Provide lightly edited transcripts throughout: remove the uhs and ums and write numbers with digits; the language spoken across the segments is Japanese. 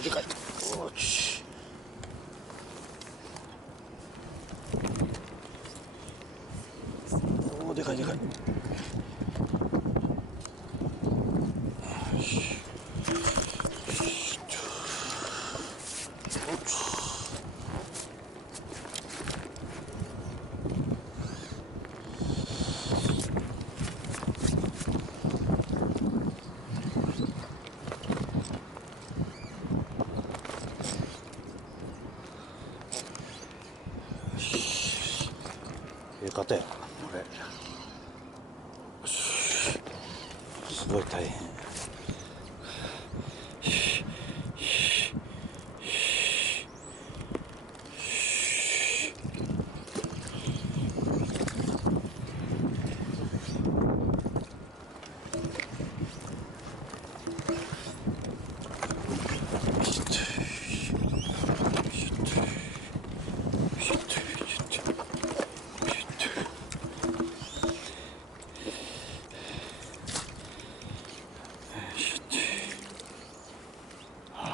いでかい。おち。お、でかいでかい。よし。ええ方やこれ。すごい大変。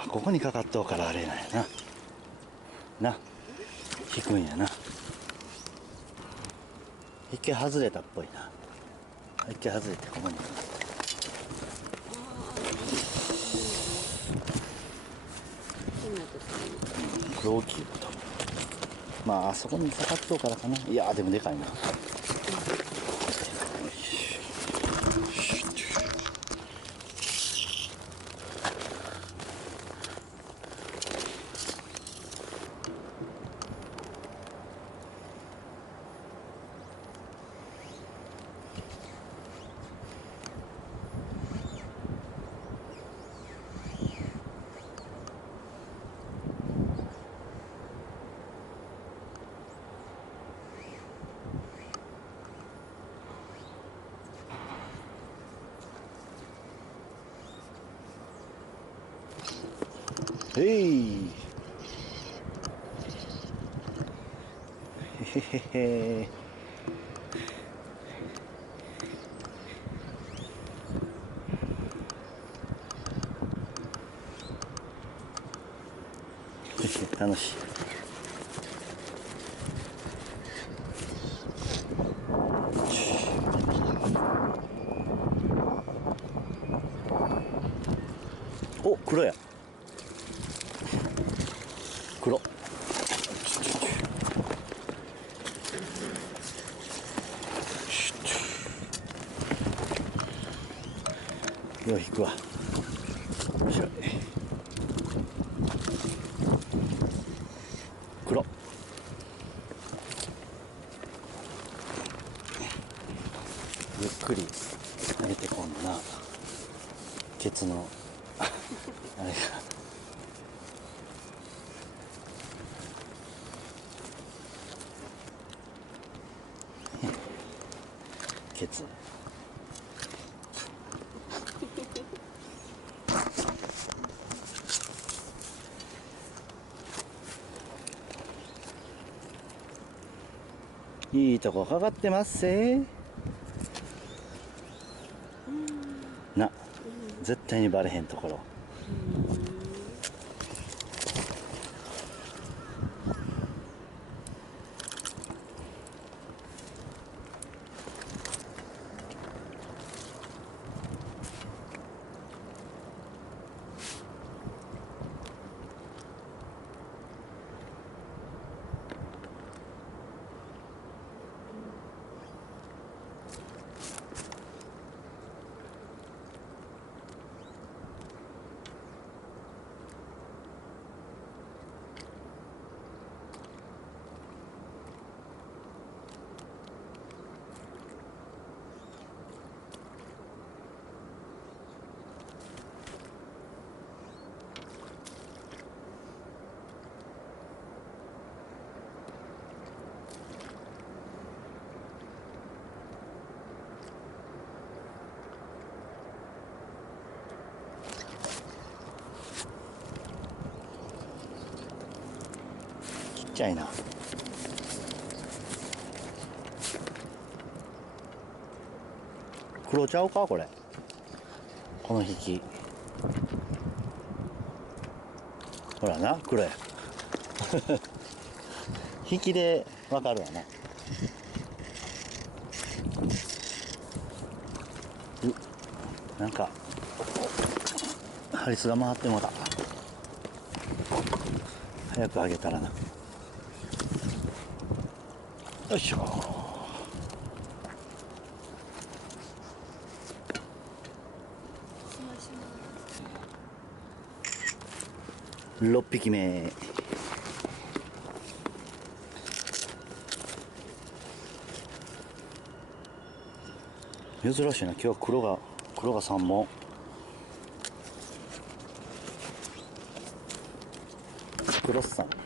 ここにかかっとうからあれなんやな。引くんやな。一回外れたっぽいな。一回外れてここにかかった。これ大きいこと。まああそこにかかっとうからかな。いやでもでかいな。へい。へへへへ。楽しい。お、黒や。黒。よう引くわ。面白い。黒。ゆっくり上げてこんなケツのあれがケツ。いいとこかかってますせな。絶対にバレへんところ。ちっちゃいな。黒ちゃうかこれ。この引き。ほらな、黒や。引きでわかるわな。なんかハリスが回ってもうた。早く上げたらな。よいしょ。6匹目。珍しいな、今日は黒が3本。クロスさん。